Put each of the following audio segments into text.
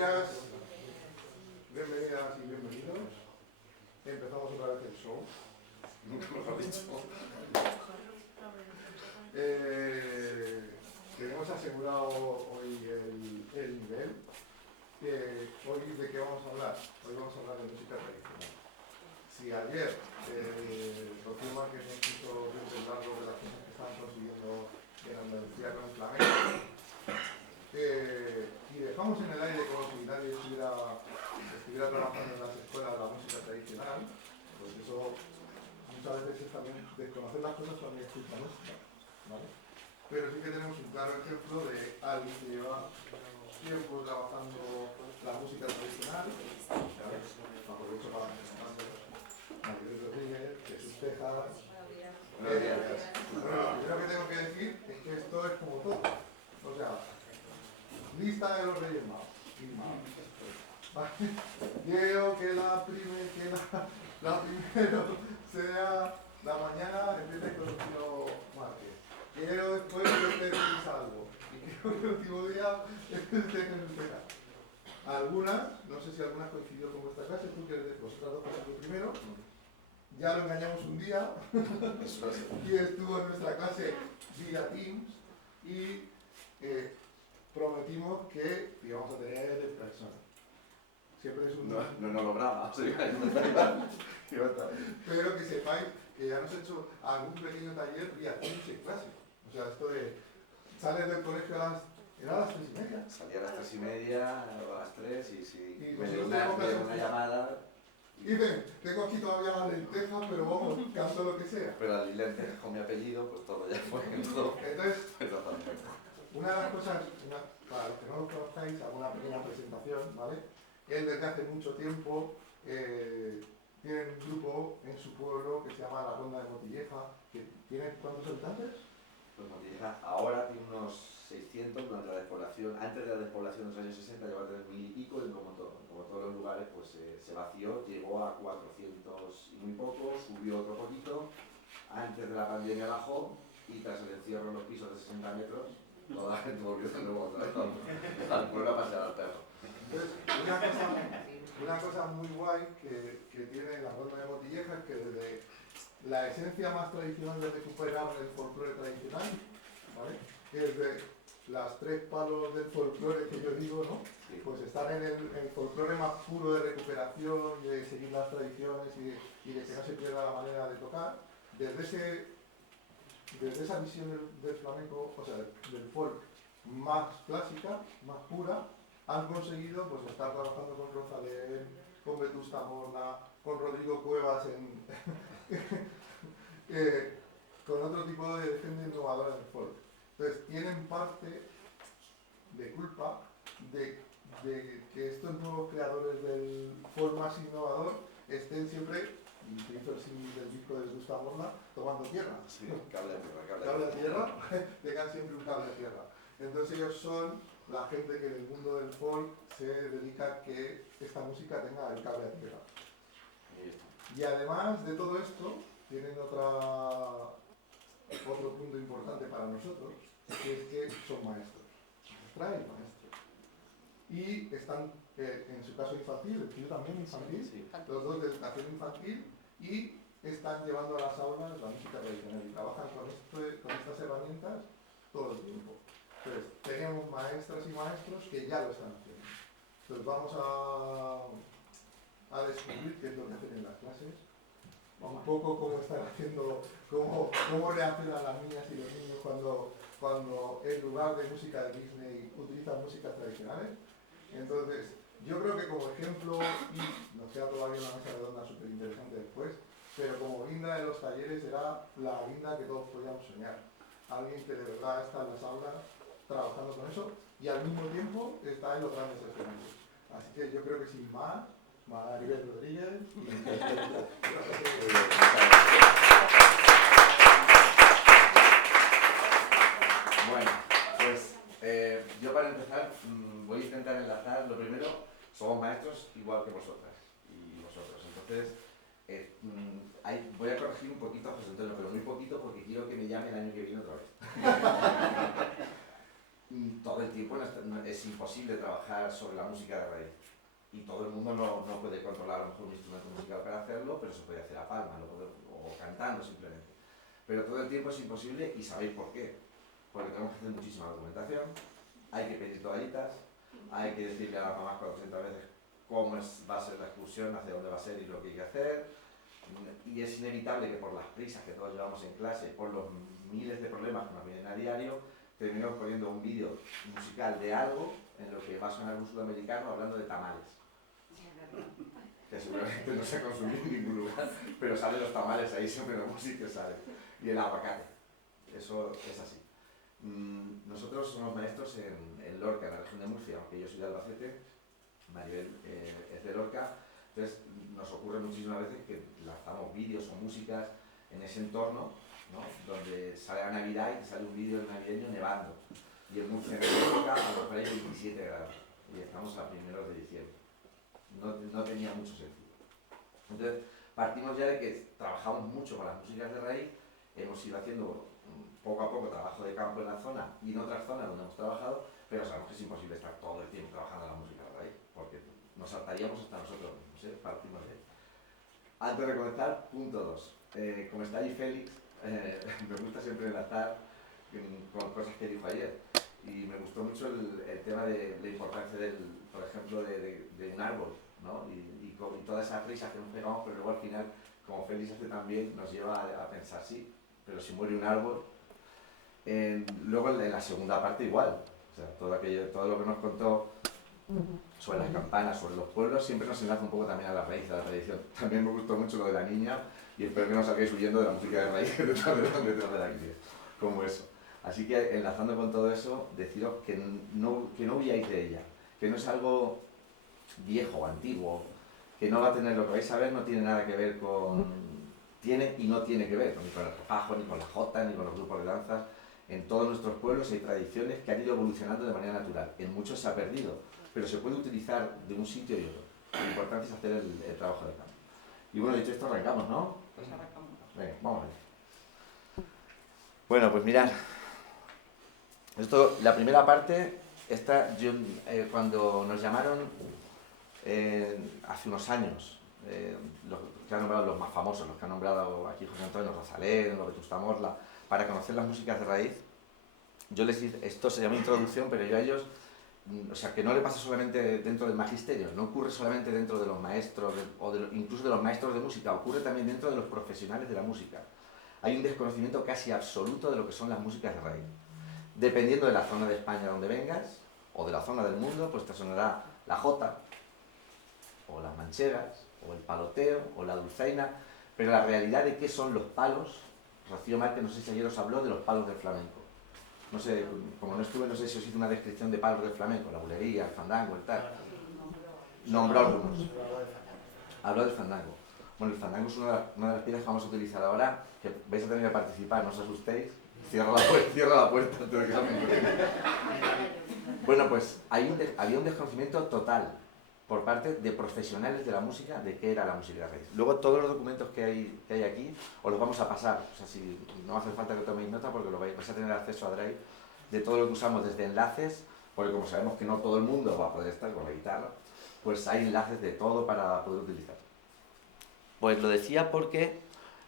días, bienvenidas y bienvenidos. Empezamos otra vez el show. Nunca mejor dicho. Tenemos asegurado hoy el nivel. Hoy, ¿de qué vamos a hablar? Hoy vamos a hablar de música tradicional. Si ayer Rocío Márquez nos hizo recordar de las cosas que estaban consiguiendo en Andalucía con el flamenco, y dejamos en el aire como si nadie estuviera trabajando en las escuelas de la música tradicional, pues eso muchas veces es también desconocer las cosas también es culpa nuestra, ¿vale? Pero sí que tenemos un claro ejemplo de alguien que lleva tiempo trabajando la música tradicional, ¿sabes? Aprovecho para presentarme Maribel Rodríguez, Jesús Tejas. Bueno, lo primero que tengo que decir es que esto es como todo. O sea, lista de los Reyes Magos. Quiero que la primero sea la mañana, empiece con Rocío Márquez. Quiero después que esté Luis Albo. Y quiero que el último día esté en el Tejas. Algunas, no sé si algunas coincidió con vuestra clase, tú que vosotras dos pasaste primero. Ya lo engañamos un día y estuvo en nuestra clase vía Teams y prometimos que íbamos a tener en persona. Siempre es un... No lograba, pero que sepáis que ya nos he hecho algún pequeño taller vía Teams en clase. O sea, esto de... Sales del colegio ¿era a las 3:30? Salía a las 3:30, a las 3 y sí. Y me dio una llamada. Y ven, tengo aquí todavía las lentejas, pero vamos, canto lo que sea. Pero las lentejas con mi apellido, pues todo ya fue. Entonces, una de las cosas, para los que no lo conozcáis, hago una pequeña presentación, ¿vale? Él desde hace mucho tiempo tiene un grupo en su pueblo que se llama La Ronda de Motilleja, que tiene ¿cuántos habitantes? Pues Motilleja ahora tiene unos 600 durante la despoblación. Antes de la despoblación de los años 60 llegó a tener 1000 y pico, y como todos los lugares pues se vació, llegó a 400 y muy poco, subió otro poquito, antes de la pandemia bajó y tras el encierro en los pisos de 60 metros, toda la gente volvió de nuevo otra vez al pueblo a pasear al perro. Entonces, una cosa muy guay que tiene La Ronda de Motilleja es que desde la esencia más tradicional de recuperar el folclore tradicional, ¿vale? Que es de las 3 palos del folclore que yo digo, ¿no? Sí. Pues estar en el folclore más puro de recuperación, de seguir las tradiciones y de que no se pierda la manera de tocar, desde esa visión del flamenco, o sea, del folk más clásica, más pura, han conseguido pues estar trabajando con Rosalén, con Vetusta Morla, con Rodrigo Cuevas con otro tipo de gente innovadora en el folk. Entonces, tienen parte de culpa de que estos nuevos creadores del folk más innovador estén siempre, y utilizo el símil del disco de Vetusta Morla, tomando tierra. Sí, cable a tierra, tengan siempre un cable a tierra. Entonces ellos son la gente que en el mundo del folk se dedica a que esta música tenga el cable a tierra. Y además de todo esto, tienen otro punto importante para nosotros, que es que son maestros. Traen maestros. Y están, en su caso infantil, el tío también infantil, sí. Los dos de educación infantil, y están llevando a las aulas la música tradicional y trabajan con estas herramientas todo el tiempo. Entonces, tenemos maestras y maestros que ya lo están haciendo. Entonces, vamos a descubrir qué es lo que hacen en las clases, un poco cómo están haciendo, cómo reaccionan las niñas y los niños cuando en lugar de música de Disney utilizan músicas tradicionales. Entonces, yo creo que como ejemplo, y nos queda todavía una mesa redonda súper interesante después, pero como guinda de los talleres será la guinda que todos podíamos soñar. Alguien que de verdad está en las aulas trabajando con eso y al mismo tiempo está en los grandes escenarios. Así que yo creo que sin más, Maribel Rodríguez Bueno, pues yo para empezar voy a intentar enlazar. Lo primero, somos maestros igual que vosotras y vosotros. Entonces, voy a corregir un poquito a José Antonio, pero muy poquito porque quiero que me llame el año que viene otra vez. todo el tiempo es imposible trabajar sobre la música de raíz. Y todo el mundo no puede controlar a lo mejor un instrumento musical para hacerlo, pero se puede hacer a palma o cantando simplemente. Pero todo el tiempo es imposible y sabéis por qué. Porque tenemos que hacer muchísima documentación, hay que pedir toallitas, hay que decirle a las mamás 400 veces cómo va a ser la excursión, hacia dónde va a ser y lo que hay que hacer. Y es inevitable que por las prisas que todos llevamos en clase, por los miles de problemas que nos vienen a diario, terminemos poniendo un vídeo musical de algo en lo que va a sonar un sudamericano hablando de tamales. Que seguramente no se ha consumido en ningún lugar, pero salen los tamales ahí siempre en algún sitio sale. Y el aguacate. Eso es así. Nosotros somos maestros en Lorca, en la región de Murcia, aunque yo soy de Albacete, Maribel es de Lorca, entonces nos ocurre muchísimas veces que lanzamos vídeos o músicas en ese entorno, ¿no? Donde sale la Navidad y sale un vídeo navideño nevando. Y en Murcia, en Lorca, a lo mejor hay 27 grados y estamos a primeros de diciembre. No tenía mucho sentido. Entonces, partimos ya de que trabajamos mucho con las músicas de raíz, hemos ido haciendo poco a poco trabajo de campo en la zona y en otras zonas donde hemos trabajado, pero sabemos que es imposible estar todo el tiempo trabajando en la música de raíz, porque nos saltaríamos hasta nosotros mismos, ¿eh? Partimos de ahí. Antes de comenzar, punto 2. Como está ahí Félix, me gusta siempre enlazar con cosas que dijo ayer. Y me gustó mucho el tema de la importancia, por ejemplo, de un árbol, ¿no? Y todas esas risas que nos pegamos, pero luego al final, como Félix hace también, nos lleva a pensar, sí, pero si muere un árbol. Luego en la segunda parte igual, o sea, todo lo que nos contó sobre las campanas, sobre los pueblos, siempre nos enlaza un poco también a la raíz, a la tradición. También me gustó mucho lo de la niña y espero que no salgáis huyendo de la música de raíz detrás de la crisis, como eso. Así que enlazando con todo eso, deciros que no huyáis de ella, que no es algo viejo o antiguo, que no va a tener, lo que vais a ver no tiene nada que ver con... Tiene y no tiene que ver ni con el refajo, ni con la jota, ni con los grupos de danzas. En todos nuestros pueblos hay tradiciones que han ido evolucionando de manera natural. En muchos se ha perdido, pero se puede utilizar de un sitio y otro. Lo importante es hacer el trabajo de campo. Y bueno, dicho esto, arrancamos, ¿no? Pues arrancamos. Venga, vamos a ver. Bueno, pues mirad. Esto, la primera parte, cuando nos llamaron hace unos años, los que han nombrado los más famosos, los que han nombrado aquí José Antonio Rosalén, Vetusta Morla, para conocer las músicas de raíz, yo les dije, esto se llama introducción, pero yo a ellos, o sea, que no le pasa solamente dentro del magisterio, no ocurre solamente dentro de los maestros, incluso de los maestros de música, ocurre también dentro de los profesionales de la música. Hay un desconocimiento casi absoluto de lo que son las músicas de raíz. Dependiendo de la zona de España donde vengas, o de la zona del mundo, pues te sonará la jota, o las manchegas, o el paloteo, o la dulzaina, pero la realidad de qué son los palos, Rocío Márquez, no sé si ayer os habló de los palos del flamenco. No sé, como no estuve, no sé si os hice una descripción de palos del flamenco, la bulería, el fandango, el tal. Nombró algunos. Habló del fandango. Bueno, el fandango es una de las piezas que vamos a utilizar ahora, que vais a tener que participar, no os asustéis. Cierra la puerta antes de que salga. Bueno, pues había un desconocimiento total por parte de profesionales de la música de qué era la música de raíz. Luego todos los documentos que hay aquí os los vamos a pasar, o sea, si no hace falta que toméis nota porque vais a tener acceso a Drive de todo lo que usamos desde enlaces, porque como sabemos que no todo el mundo va a poder estar con la guitarra, pues hay enlaces de todo para poder utilizar. Pues lo decía porque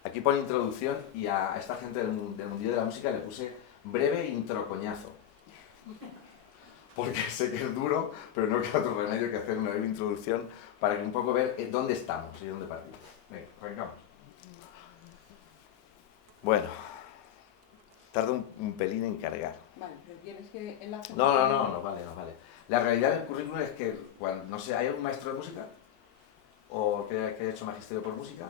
aquí pone introducción y a esta gente del mundillo de la música le puse breve intro coñazo. Porque sé que es duro, pero no queda otro remedio que hacer una breve introducción para que un poco ver dónde estamos y dónde partimos. Venga, arrancamos. Bueno, tarda un pelín en cargar. Vale, pero tienes que enlazar. No vale. La realidad del currículum es que, no sé, ¿hay algún maestro de música? ¿O que haya hecho magisterio por música?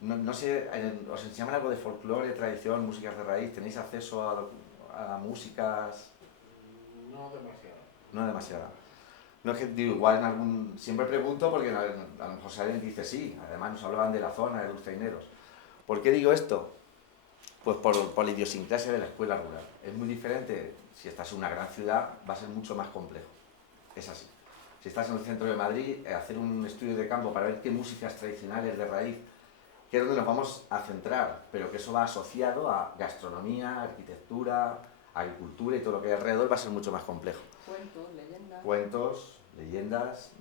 No sé, ¿os enseñaban algo de folclore, tradición, músicas de raíz? ¿Tenéis acceso a músicas? No demasiado. No demasiado. No es que digo, igual siempre pregunto porque a lo mejor alguien dice sí, además nos hablaban de la zona, de dulzaineros. ¿Por qué digo esto? Pues por la idiosincrasia de la escuela rural. Es muy diferente, si estás en una gran ciudad va a ser mucho más complejo. Es así. Si estás en el centro de Madrid, hacer un estudio de campo para ver qué músicas tradicionales de raíz, que es donde nos vamos a centrar, pero que eso va asociado a gastronomía, arquitectura, agricultura y todo lo que hay alrededor va a ser mucho más complejo. Cuentos, leyendas,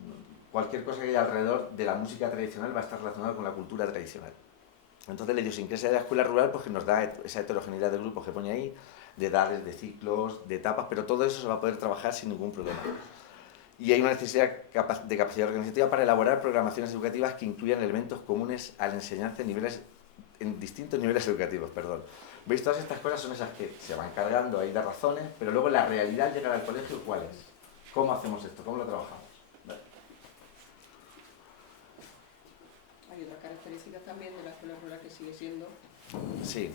cualquier cosa que haya alrededor de la música tradicional va a estar relacionada con la cultura tradicional. Entonces la idiosincrasia de la escuela rural pues, que nos da esa heterogeneidad de grupos que pone ahí, de edades, de ciclos, de etapas, pero todo eso se va a poder trabajar sin ningún problema. Y hay una necesidad de capacidad organizativa para elaborar programaciones educativas que incluyan elementos comunes a la enseñanza en distintos niveles educativos. ¿Veis? Todas estas cosas son esas que se van cargando ahí de razones, pero luego la realidad al llegar al colegio, ¿cuál es? ¿Cómo hacemos esto? ¿Cómo lo trabajamos? ¿Vale? Hay otra característica también de la escuela rural que sigue siendo sí.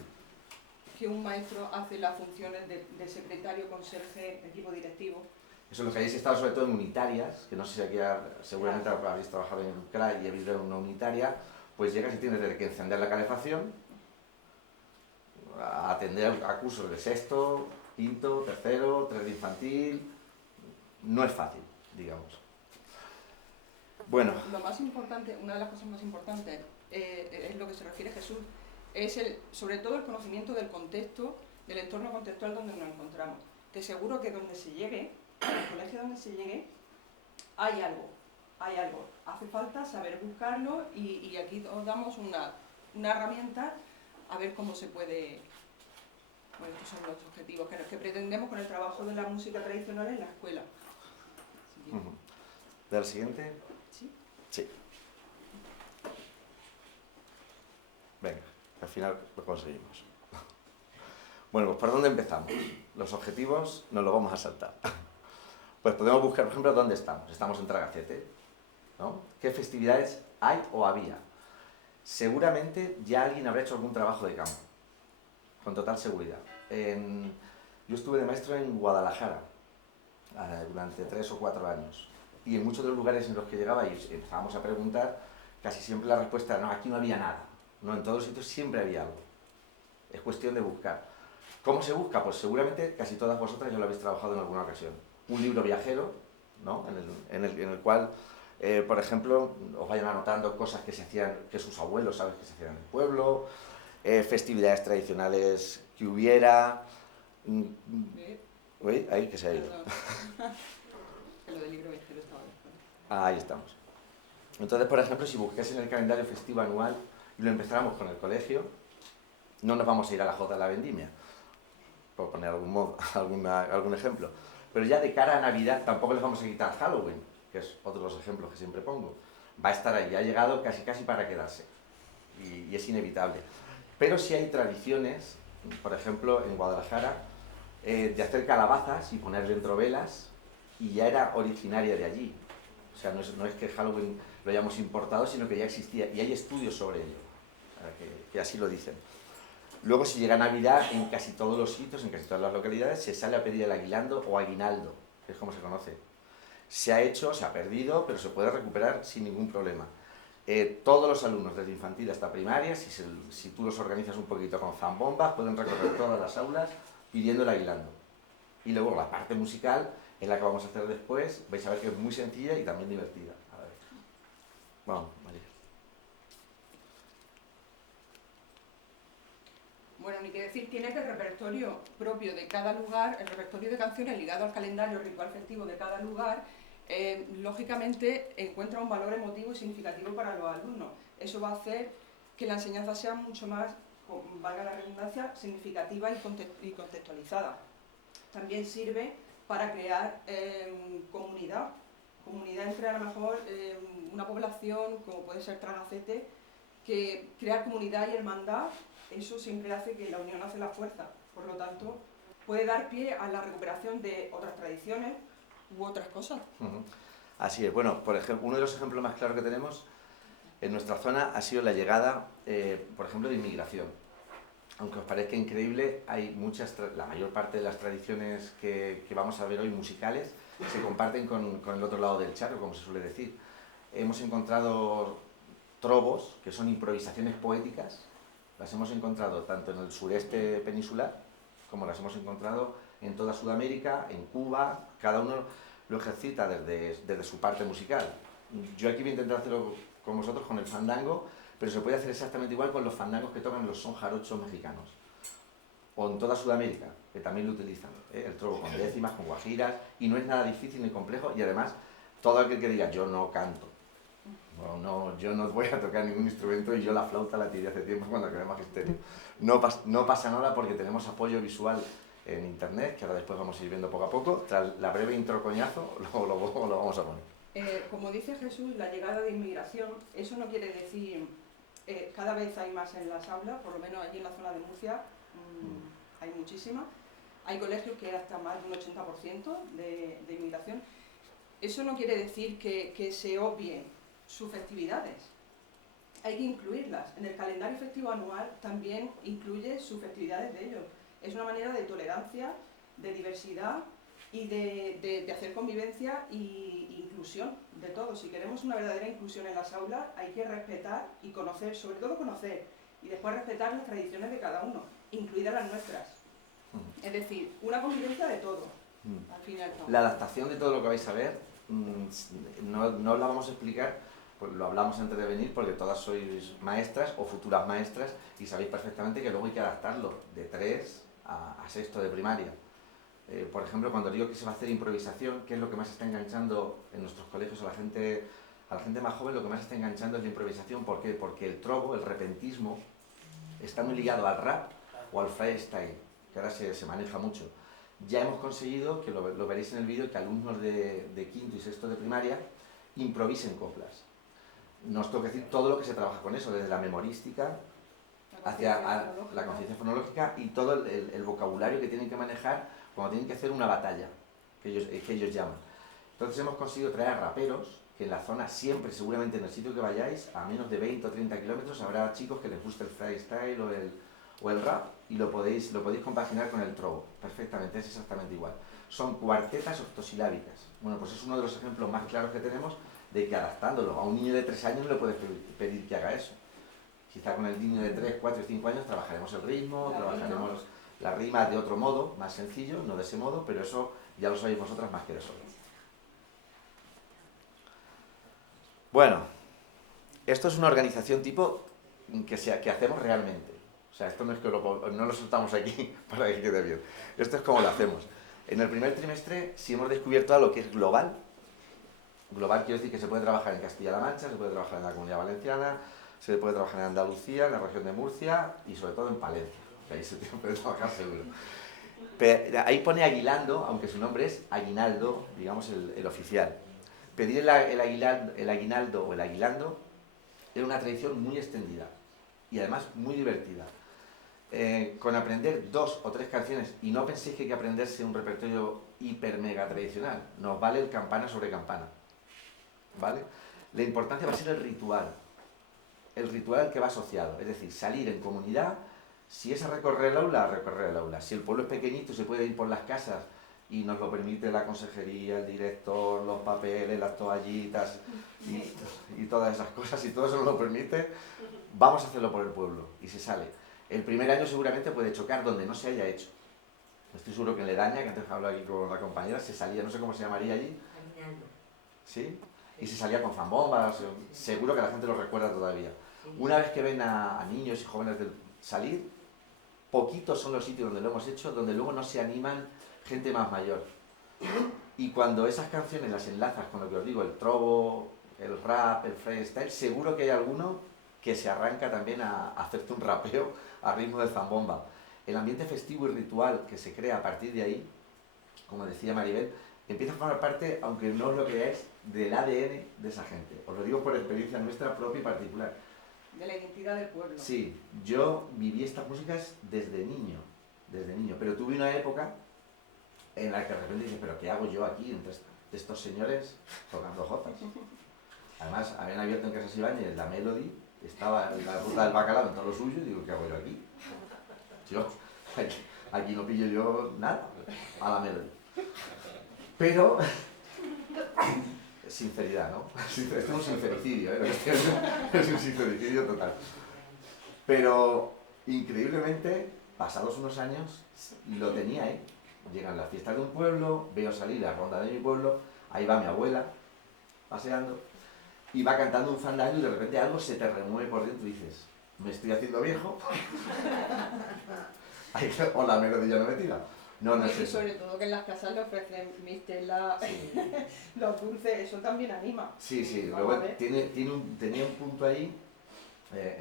que un maestro hace las funciones de secretario, conserje, equipo directivo. Eso es lo que hayáis estado sobre todo en unitarias, que no sé si aquí seguramente habéis trabajado en un CRA y habéis visto una unitaria, pues llegas y tienes desde que encender la calefacción, a atender a cursos de sexto, quinto, tercero, 3 de infantil. No es fácil, digamos. Bueno. Lo más importante, una de las cosas más importantes, es lo que se refiere Jesús, es sobre todo el conocimiento del contexto, del entorno contextual donde nos encontramos. Que seguro que donde se llegue, en el colegio donde se llegue, hay algo. Hace falta saber buscarlo y aquí os damos una herramienta a ver cómo se puede. Bueno, estos son los objetivos que pretendemos con el trabajo de la música tradicional en la escuela. ¿Del siguiente? Sí. Sí. Venga, al final lo conseguimos. Bueno, pues ¿por dónde empezamos? Los objetivos nos los vamos a saltar. Pues podemos buscar, por ejemplo, dónde estamos. Estamos en Tragacete, ¿no? ¿Qué festividades hay o había? Seguramente ya alguien habrá hecho algún trabajo de campo, con total seguridad. Yo estuve de maestro en Guadalajara durante 3 o 4 años. Y en muchos de los lugares en los que llegaba y empezábamos a preguntar, casi siempre la respuesta era, no, aquí no había nada. No, en todos los sitios siempre había algo. Es cuestión de buscar. ¿Cómo se busca? Pues seguramente casi todas vosotras ya lo habéis trabajado en alguna ocasión. Un libro viajero, ¿no? en el cual, por ejemplo, os vayan anotando cosas que se hacían, que sus abuelos saben que se hacían en el pueblo, festividades tradicionales que hubiera. Uy, ahí que se ha ido. Lo del libro viajero estaba después. Ahí estamos. Entonces, por ejemplo, si buscáis en el calendario festivo anual y lo empezáramos con el colegio, no nos vamos a ir a la Jota de la Vendimia, por poner algún ejemplo. Pero ya de cara a Navidad tampoco les vamos a quitar Halloween, que es otro de los ejemplos que siempre pongo. Va a estar ahí, ha llegado casi para quedarse. Y es inevitable. Pero sí hay tradiciones, por ejemplo, en Guadalajara, de hacer calabazas y poner dentro velas, y ya era originaria de allí. O sea, no es que Halloween lo hayamos importado, sino que ya existía, y hay estudios sobre ello, que así lo dicen. Luego, si llega Navidad, en casi todos los sitios, en casi todas las localidades, se sale a pedir el aguinaldo o aguinaldo, que es como se conoce. Se ha hecho, se ha perdido, pero se puede recuperar sin ningún problema. Todos los alumnos, desde infantil hasta primaria, si tú los organizas un poquito con zambombas, pueden recorrer todas las aulas pidiendo el aguinaldo. Y luego la parte musical es la que vamos a hacer después, vais a ver que es muy sencilla y también divertida. A ver. Vamos, María. Bueno, ni que decir, tiene que el repertorio propio de cada lugar, el repertorio de canciones ligado al calendario ritual festivo de cada lugar, lógicamente encuentra un valor emotivo y significativo para los alumnos. Eso va a hacer que la enseñanza sea mucho más, valga la redundancia, significativa y contextualizada. También sirve para crear comunidad entre a lo mejor una población como puede ser Tragacete, que crear comunidad y hermandad, eso siempre hace que la unión hace la fuerza. Por lo tanto, puede dar pie a la recuperación de otras tradiciones u otras cosas. Así es. Bueno, por ejemplo, uno de los ejemplos más claros que tenemos en nuestra zona ha sido la llegada, por ejemplo, de inmigración. Aunque os parezca increíble, hay la mayor parte de las tradiciones que vamos a ver hoy musicales se comparten con el otro lado del charco, como se suele decir. Hemos encontrado trovos, que son improvisaciones poéticas, las hemos encontrado tanto en el sureste peninsular, como las hemos encontrado en toda Sudamérica, en Cuba, cada uno lo ejercita desde su parte musical. Yo aquí voy a intentar hacerlo con vosotros con el fandango, pero se puede hacer exactamente igual con los fandangos que tocan los son jarochos mexicanos. o en toda Sudamérica, que también lo utilizan, el trobo con décimas, con guajiras, y no es nada difícil ni complejo, y además, todo aquel que diga, yo no canto, yo no voy a tocar ningún instrumento, y yo la flauta la tiré hace tiempo cuando acabé magisterio. No pasa nada porque tenemos apoyo visual en internet, que ahora después vamos a ir viendo poco a poco. Tras la breve intro coñazo, lo vamos a poner. Como dice Jesús, la llegada de inmigración, eso no quiere decir cada vez hay más en las aulas, por lo menos allí en la zona de Murcia hay muchísimas. Hay colegios que hay hasta más de un 80% de inmigración. Eso no quiere decir que se obvien sus festividades. Hay que incluirlas. En el calendario festivo anual también incluye sus festividades de ellos. Es una manera de tolerancia, de diversidad y de hacer convivencia e inclusión de todos. Si queremos una verdadera inclusión en las aulas, hay que respetar y conocer, sobre todo conocer, y después respetar las tradiciones de cada uno, incluidas las nuestras. Es decir, una convivencia de todo, al fin y al cabo. La adaptación de todo lo que vais a ver, no la vamos a explicar, pues lo hablamos antes de venir, porque todas sois maestras o futuras maestras y sabéis perfectamente que luego hay que adaptarlo de 3 a sexto de primaria. Por ejemplo, cuando digo que se va a hacer improvisación, ¿qué es lo que más está enganchando en nuestros colegios a la gente más joven? Lo que más está enganchando es la improvisación. ¿Por qué? Porque el trobo, el repentismo, está muy ligado al rap o al freestyle, que ahora se maneja mucho. Ya hemos conseguido, que lo veréis en el vídeo, que alumnos de quinto y sexto de primaria improvisen coplas. No os tengo que decir todo lo que se trabaja con eso, desde la memorística hacia la conciencia fonológica y todo el vocabulario que tienen que manejar cuando tienen que hacer una batalla, que ellos llaman. Entonces hemos conseguido traer raperos, que en la zona siempre, seguramente en el sitio que vayáis, a menos de 20 o 30 kilómetros, habrá chicos que les guste el freestyle o el rap, y lo podéis compaginar con el trobo, perfectamente, es exactamente igual. Son cuartetas octosilábicas. Bueno, pues es uno de los ejemplos más claros que tenemos de que adaptándolo a un niño de 3 años no le puedes pedir que haga eso. Quizá con el niño de 3, 4 y 5 años trabajaremos el ritmo, trabajaremos la rima de otro modo, más sencillo, no de ese modo, pero eso ya lo sabéis vosotras más que nosotros. Bueno, esto es una organización tipo que hacemos realmente. O sea, esto no es que no lo soltamos aquí para que quede bien. Esto es como lo hacemos. En el primer trimestre, si hemos descubierto algo que es global quiero decir que se puede trabajar en Castilla-La Mancha, se puede trabajar en la Comunidad Valenciana, se puede trabajar en Andalucía, en la región de Murcia y sobre todo en Palencia, que ahí se puede trabajar seguro. Pero ahí pone aguilando, aunque su nombre es aguinaldo, digamos el oficial. Pedir el aguinaldo o el aguilando era una tradición muy extendida y además muy divertida. Con aprender 2 o 3 canciones, y no penséis que hay que aprenderse un repertorio hiper mega tradicional, nos vale el campana sobre campana, ¿vale? La importancia va a ser el ritual al que va asociado, es decir, salir en comunidad. Si es a recorrer el aula, si el pueblo es pequeñito se puede ir por las casas y nos lo permite la consejería, el director, los papeles, las toallitas y todas esas cosas, si todo eso nos lo permite, vamos a hacerlo por el pueblo y se sale. El primer año seguramente puede chocar donde no se haya hecho. Estoy seguro que en Ledaña, que antes hablaba aquí con la compañera, se salía, no sé cómo se llamaría allí. ¿Sí? Y se salía con zambombas, seguro que la gente lo recuerda todavía. Una vez que ven a niños y jóvenes salir, poquitos son los sitios donde lo hemos hecho, donde luego no se animan gente más mayor. Y cuando esas canciones las enlazas con lo que os digo, el trobo, el rap, el freestyle, seguro que hay alguno que se arranca también a hacerte un rapeo a ritmo de zambomba. El ambiente festivo y ritual que se crea a partir de ahí, como decía Maribel, empieza a formar parte, aunque no os lo creáis, del ADN de esa gente. Os lo digo por experiencia nuestra propia y particular. De la identidad del pueblo. Sí, yo viví estas músicas desde niño, pero tuve una época en la que de repente dije, ¿pero qué hago yo aquí entre estos señores tocando jotas? Además, habían abierto en Casas Ibáñez la Melody, estaba en la ruta del bacalao en todo lo suyo, y digo, ¿qué hago yo aquí? Aquí no pillo yo nada a la Melody. Pero, sinceridad, ¿no? Esto es un sincericidio, ¿eh? Es un sincericidio total. Pero, increíblemente, pasados unos años, lo tenía ahí. Llegan las fiestas de un pueblo, veo salir la ronda de mi pueblo, ahí va mi abuela, paseando, y va cantando un fandango y de repente algo se te remueve por dentro y dices, me estoy haciendo viejo, O la melodía no metida. No, no es Y eso. sobre todo que en las casas le ofrecen mistela, Sí. los dulces, eso también anima. Sí, sí, Vamos luego a ver. tenía un punto ahí,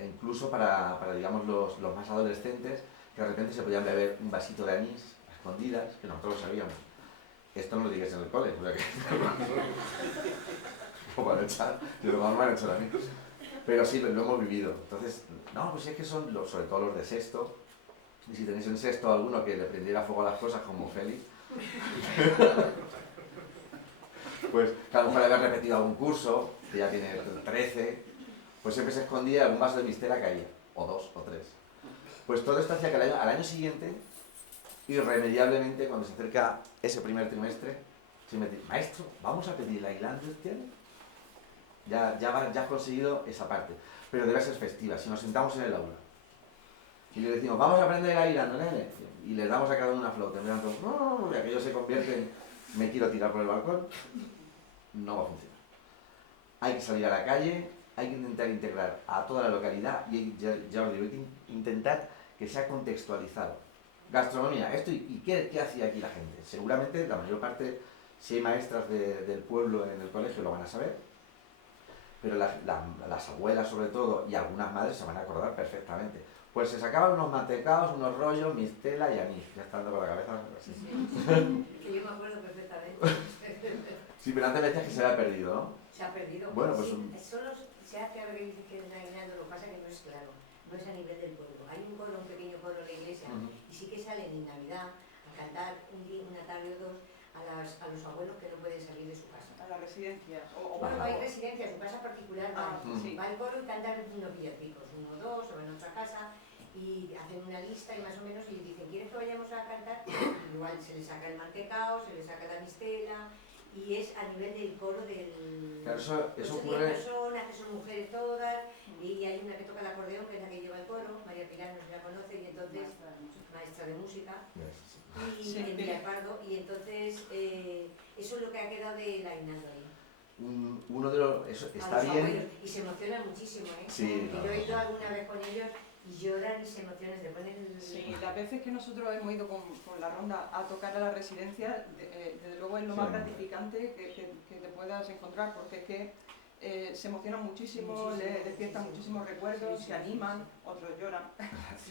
incluso para digamos, los más adolescentes, que de repente se podían beber un vasito de anís a escondidas, que nosotros lo sabíamos. Esto no lo digas en el cole, o sea que... o van a echar, y lo van a echar a mí. Pero sí, lo hemos vivido. Entonces, no, pues es que son, sobre todo los de sexto, y si tenéis en sexto alguno que le prendiera fuego a las cosas, como Félix, pues que a lo mejor había repetido algún curso, que ya tiene 13, pues siempre se escondía algún vaso de mistela caía, o 2 o 3. Pues todo esto hacía que al año siguiente, irremediablemente, cuando se acerca ese primer trimestre, se me dice, maestro, vamos a pedir la Island este año. Ya has conseguido esa parte, pero debe ser festiva. Si nos sentamos en el aula y le decimos, vamos a aprender la Island, nene, y le damos a cada uno una flauta, miran todos, y aquello se convierte en, me quiero tirar por el balcón, no va a funcionar. Hay que salir a la calle, hay que intentar integrar a toda la localidad y ya os digo, hay que intentar que sea contextualizado. Gastronomía, esto y qué hacía aquí la gente. Seguramente la mayor parte, si hay maestras del pueblo en el colegio, lo van a saber, pero las abuelas sobre todo y algunas madres se van a acordar perfectamente. Pues se sacaban unos mantecados, unos rollos, mistela y anís, ya estando con la cabeza así. Que yo me acuerdo perfectamente. Sí, pero antes me decías que se había perdido, ¿no? Se ha perdido. Bueno, pues sí, solo se hace ahora que en Aguinaldo, lo que pasa que no es claro, no es a nivel del pueblo. Hay un coro, un pequeño coro en la iglesia, y sí que salen en Navidad a cantar un día, una tarde o dos a los abuelos que no pueden salir de su casa. A las residencias. Bueno, hay residencias, su casa particular, sí. va el coro y cantan unos villancicos, uno o dos, o en otra casa, y hacen una lista y más o menos y dicen, ¿quieres que vayamos a cantar? Igual se les saca el mantecao, se les saca la mistela, y es a nivel del coro del... Claro, eso 8 ocurre... personas, que son mujeres todas, y hay una que toca el acordeón, que es la que lleva el coro, María Pilar no se la conoce, y entonces, maestra de música, y Sí. en Villapardo, y entonces eso es lo que ha quedado de la Aguinaldo ahí. Uno de los... Eso, A está los bien... abuelos, y se emocionan muchísimo, ¿eh? Sí, Que yo he ido alguna vez con ellos y lloran y se emocionan, se ponen... Sí, las veces que nosotros hemos ido con la ronda a tocar a la residencia, desde luego es lo más Sí. gratificante que te puedas encontrar, porque es que se emocionan muchísimo, les despiertan muchísimos recuerdos, se animan, otros lloran.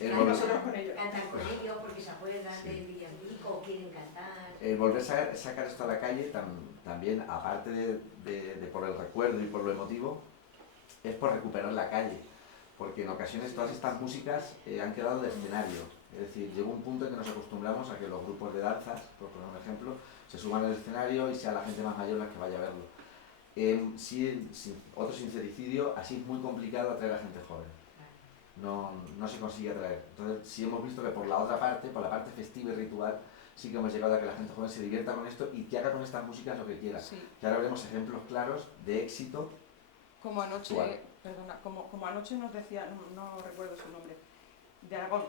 El Y volver, nosotros con ellos. Cantan con ellos porque se acuerdan Sí. del villancico o quieren cantar. volver a sacar esto a la calle también, aparte de por el recuerdo y por lo emotivo, es por recuperar la calle. Porque en ocasiones todas estas músicas han quedado de escenario. Es decir, llegó un punto en que nos acostumbramos a que los grupos de danzas, por poner un ejemplo, se suban al escenario y sea la gente más mayor la que vaya a verlo. Otro sincericidio, así es muy complicado atraer a gente joven. No se consigue atraer. Entonces sí hemos visto que por la otra parte, por la parte festiva y ritual, sí que hemos llegado a que la gente joven se divierta con esto y que haga con estas músicas lo que quiera. Sí. Y ahora veremos ejemplos claros de éxito. Como anoche, Actual. perdona, como anoche nos decía, no recuerdo su nombre, de Aragón,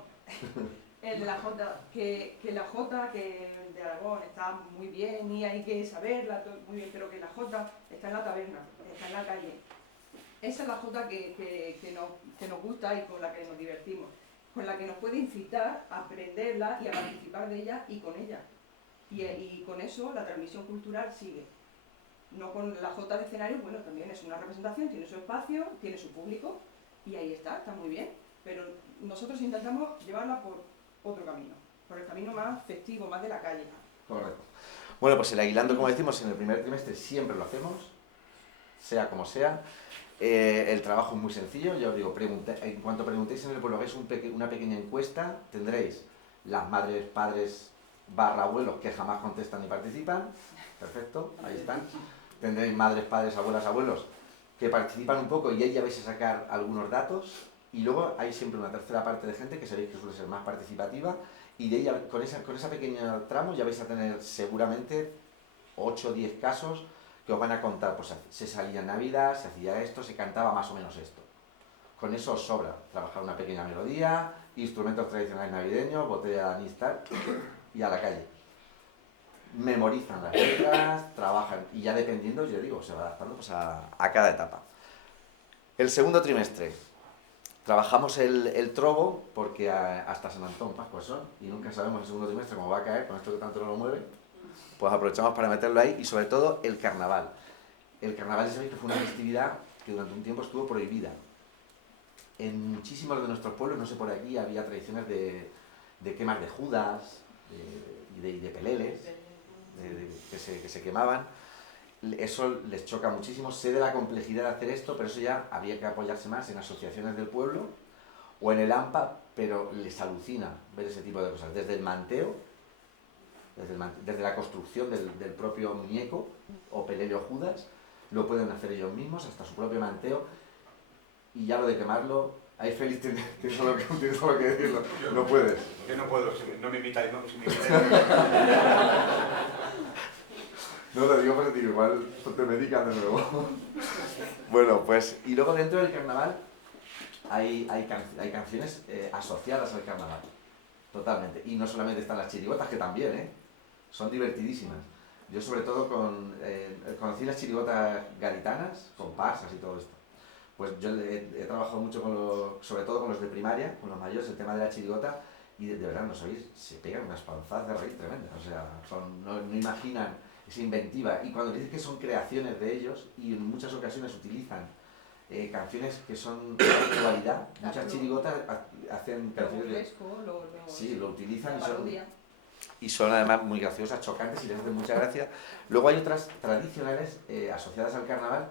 el de la Jota, que la Jota que de Aragón está muy bien y hay que saberla muy bien, pero que la Jota está en la taberna, está en la calle. Esa es la Jota que nos gusta y con la que nos divertimos, con la que nos puede incitar a aprenderla y a participar de ella y con ella. Y con eso la transmisión cultural sigue. No con la Jota de escenario, bueno, también es una representación, tiene su espacio, tiene su público y ahí está muy bien, pero nosotros intentamos llevarla por otro camino, por el camino más festivo, más de la calle. Correcto. Bueno, pues el Aguilando, como decimos, en el primer trimestre siempre lo hacemos, sea como sea. El trabajo es muy sencillo, ya os digo, en cuanto preguntéis en el pueblo, hagáis una pequeña encuesta, tendréis las madres, padres, abuelos que jamás contestan ni participan, perfecto, ahí están. Tendréis madres, padres, abuelas, abuelos que participan un poco y ahí ya vais a sacar algunos datos. Y luego hay siempre una tercera parte de gente que sabéis que suele ser más participativa y de ella, con esa pequeña tramo ya vais a tener seguramente 8 o 10 casos que os van a contar, pues se salía en Navidad, se hacía esto, se cantaba más o menos esto. Con eso os sobra trabajar una pequeña melodía, instrumentos tradicionales navideños, botella de anís tal, y a la calle. Memorizan las letras, trabajan y ya dependiendo, yo digo, se va adaptando pues, a cada etapa. El segundo trimestre. Trabajamos el trobo porque hasta San Antón Pascua son y nunca sabemos el segundo trimestre cómo va a caer con esto que tanto no lo mueve, pues aprovechamos para meterlo ahí y sobre todo el carnaval. El carnaval ya sabéis que fue una festividad que durante un tiempo estuvo prohibida. En muchísimos de nuestros pueblos, no sé por aquí, había tradiciones de quemas de judas y de peleles que se quemaban. Eso les choca muchísimo, sé de la complejidad de hacer esto, pero eso ya habría que apoyarse más en asociaciones del pueblo o en el AMPA, pero les alucina ver ese tipo de cosas, desde el manteo, desde la construcción del propio muñeco o pelele o judas, lo pueden hacer ellos mismos, hasta su propio manteo, y ya lo de quemarlo, ahí Félix tienes solo que decirlo, no puedes. Yo no puedo, no me imitáis, no, si me imitáis. No lo digo porque digo, igual te medican de nuevo. Bueno, pues, y luego dentro del carnaval hay canciones asociadas al carnaval, totalmente. Y no solamente están las chirigotas, que también, son divertidísimas. Yo sobre todo conocí las chirigotas gaditanas, comparsas y todo esto. Pues yo he trabajado mucho sobre todo con los de primaria, con los mayores, el tema de la chirigota, y de verdad, no sabéis, se pegan unas panzadas de reír tremendas. O sea, no imaginan esa inventiva, y cuando dicen que son creaciones de ellos, y en muchas ocasiones utilizan canciones que son de actualidad, muchas chirigotas hacen canciones sí, lo utilizan y son además muy graciosas, chocantes y les hacen mucha gracia. Luego hay otras tradicionales asociadas al carnaval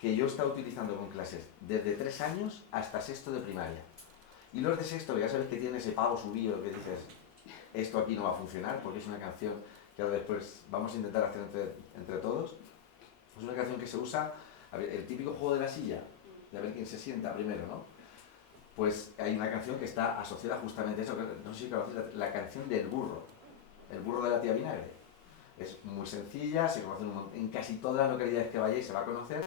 que yo he estado utilizando con clases desde 3 años hasta sexto de primaria. Y los de sexto, ya sabes que tiene ese pavo subido que dices, esto aquí no va a funcionar porque es una canción que ahora después vamos a intentar hacer entre todos. Es una canción que se usa, a ver, el típico juego de la silla, de a ver quién se sienta primero, ¿no? Pues hay una canción que está asociada justamente a eso, no sé si conocéis, la canción del burro, el burro de la tía Vinagre. Es muy sencilla, se conoce en casi todas las localidades que vayáis se va a conocer.